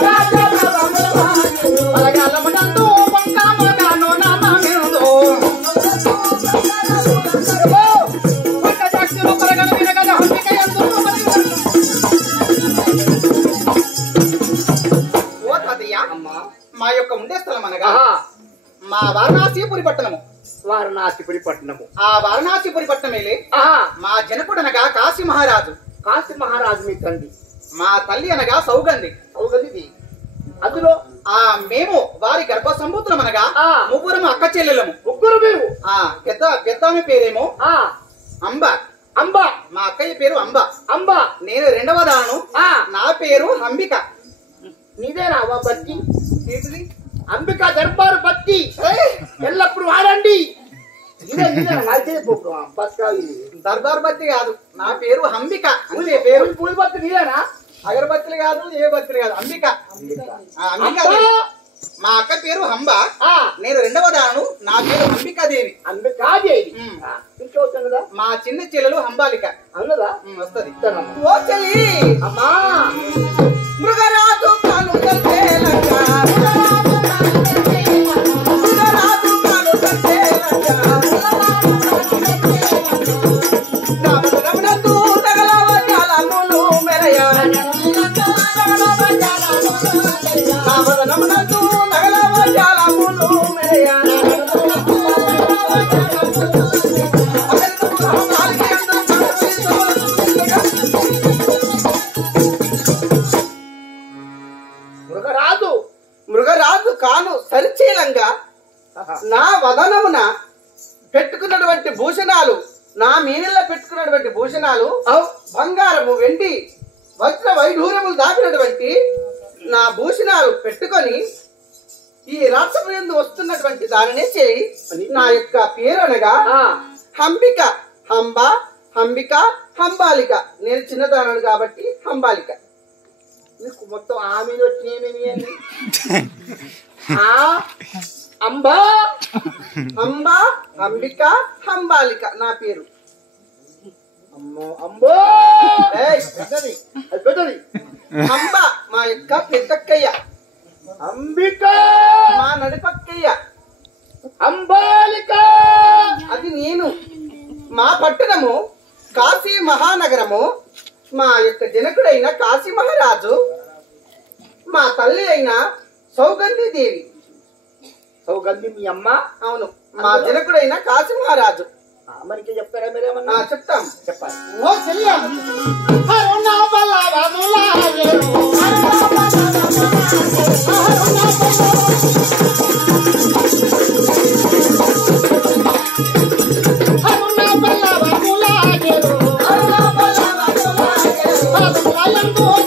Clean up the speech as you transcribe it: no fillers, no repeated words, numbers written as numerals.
Bye. మా వారణాసిపురి పట్టణము. వారణాసిపురి పట్టణము. ఆ వారణాసిపురి పట్టణం వెళ్ళి మా జనకుడు అనగా కాశీ మహారాజు. కాశీ మహారాజు మీ తండ్రి. మా తల్లి అనగా సౌగంధి. సౌగంధి. అందులో మేము వారి గర్భ సంభూతులం అనగా ముగ్గురము అక్క చెల్లెలము. ముగ్గురు మేము. పెద్దామె పేరేమో అంబ. అంబ. మా అక్కయ్య పేరు అంబ. అంబ. నేను రెండవ దాను. నా పేరు అంబిక. నీదేనా బత్తి? అంబిక దర్బారు బత్తి ఎల్లప్పుడు వాడండి. దర్బార్ బత్తి కాదు, నా పేరు అంబిక. అంతే పేరు. పూలి బత్తి నీదేనా? అగరబత్తులు కాదు, ఏ బత్తులు కాదు, అంబిక. అంబిక. మా అక్క పేరు హంబ. నేను రెండవ దాను. నా పేరు అంబికాదేవి. అంబికాదేవి. మా చిన్న చెల్లెలు హంబాలిక. అన్నదా వస్తది. ఓ చెల్లి అమ్మా మృగరాజు కాను మృగరాజు కాను సరిచీలంగా నా వదనమున పెట్టుకున్నటువంటి భూషణాలు, నా మీనల్లో పెట్టుకున్నటువంటి భూషణాలు బంగారము, వెండి, వజ్ర వైఢూర్యములు దాపినటువంటి నా భూషణాలు పెట్టుకొని ఈ రాష్ట్రం వస్తున్నటువంటి దానినే చేయి. నా యొక్క పేరు అనగా హంబిక. హంబ, హంబిక, హంబాలిక. నేను చిన్నదానను కాబట్టి హంబాలిక. మీకు మొత్తం ఆమె వచ్చినేమేమి అంబ, అంబ, అంబిక, హంబాలిక నా పేరు. అంబో పెద్దది. అంబ మా యొక్క పెద్దక్కయ్య. అంబిక మా నడిపక్కయ్య. అంబాలిక అది నేను. మా పట్టణము కాశీ మహానగరము. మా యొక్క జనకుడైన కాశీ మహారాజు. మా తల్లి అయిన సౌగంధి దేవి. సౌగంధి మీ అమ్మ? అవును. మా జనకుడైన కాశీ మహారాజు. మరికి చెప్తారా మీరేమన్నా? చెప్తాం. చెప్పాలి. ఓ చెల్లి Hallelujah.